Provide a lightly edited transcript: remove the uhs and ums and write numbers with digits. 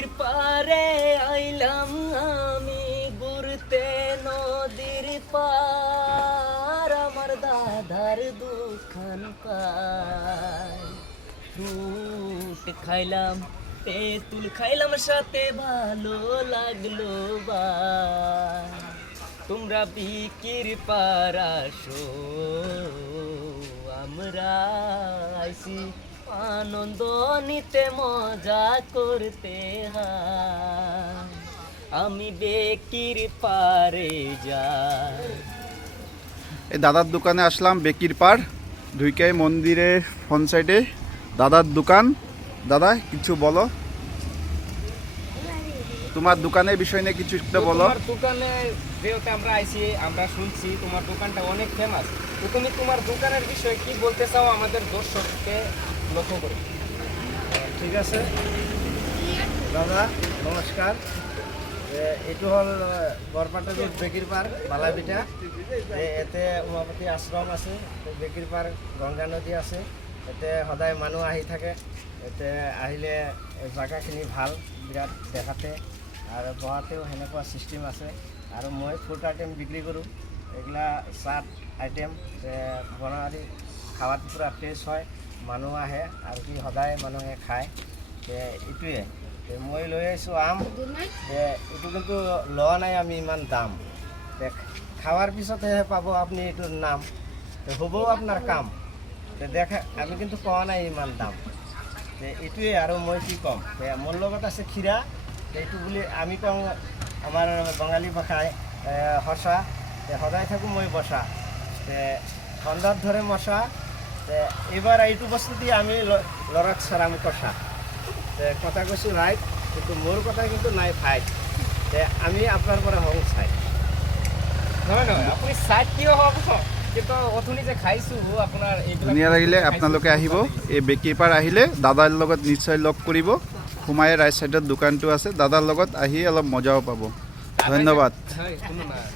Bekir পারে আইলাম আমি ঘুরতে নদীর পার আমার দাদার দোকান পাই ফ্রুট খাইলাম তেঁতুল খাইলাম সাথে ভালো লাগলো ভাই তোমরা বিকির পার আসো আমরা আইছি আনন্দ নিতে মজা করতে হয় আমি বেকির পারে যাই। এই দাদার দোকানে আসলাম বেকির পার ধুইকাই মন্দিরের ফ্রন্ট সাইডে দাদার দোকান। দাদা কিছু বলো, তোমার দোকানের বিষয় নিয়ে কিছু একটা বলো। তোমার দোকানে যেহেতু আমরা আইছি আমরা শুনছি তোমার দোকানটা অনেক ফেমাস, তো তুমি তোমার দোকানের বিষয়ে কি বলতে চাও আমাদের দর্শককে লক্ষ্য করে? ঠিক আছে দাদা, নমস্কার। এইটো হ'ল বৰপাটা ৰোড বেকিৰ পাৰ বালাপিঠা। ইয়াতে উমাপতি আশ্ৰম আছে, বেকিৰ পাৰ গংগা নদী আছে, ইয়াতে সদায় মানুহ আহি থাকে। ইয়াতে আহিলে জেগাখিনি ভাল, বিৰাট দেখাতে আৰু বহাতেও সেনেকুৱা ছিষ্টেম আছে। আৰু মই ফুড আইটেম বিক্ৰী কৰোঁ, এইগিলা চাট আইটেম বনাই খাৱাত পূৰা ফ্ৰেছ হয়, মানুহ আহে আৰু কি সদায় মানুহে খায়। এইটোৱে মই লৈ আহিছোঁ আম। এইটো কিন্তু লোৱা নাই আমি ইমান দাম, খাৱাৰ পিছতহে পাব আপুনি এইটোৰ নাম, হ'বও আপোনাৰ কাম। দেখা আমি কিন্তু কোৱা নাই ইমান দাম। এইটোৱে আৰু মই কি ক'ম, মোৰ লগত আছে ক্ষীৰা, এইটো বুলি আমি কওঁ আমাৰ বঙালী ভাষায় সঁচা। সদায় থাকোঁ মই বসা, ঠাণ্ডাত ধৰে মশা। এইবাৰ এইটো বস্তু দি আমি ল'ৰাক চাৰাম কষা। কথা কৈছোঁ ৰাইট, কিন্তু মোৰ কথা কিন্তু নাই ফাইট। আমি আপোনাৰ পৰা হওঁ চাই। নহয় নহয় আপুনি চাইড কিয় হ'ব, কিন্তু অথনি যে খাইছোঁ আপোনাৰ এইবিলাক ধুনীয়া লাগিলে আপোনালোকে আহিব, এই বেকিৰ পাৰ আহিলে দাদাৰ লগত নিশ্চয় লগ কৰিব। সোমাই ৰাইট চাইডত দোকানটো আছে, দাদাৰ লগত আহি অলপ মজাও পাব। ধন্যবাদ। হয়, শুনো না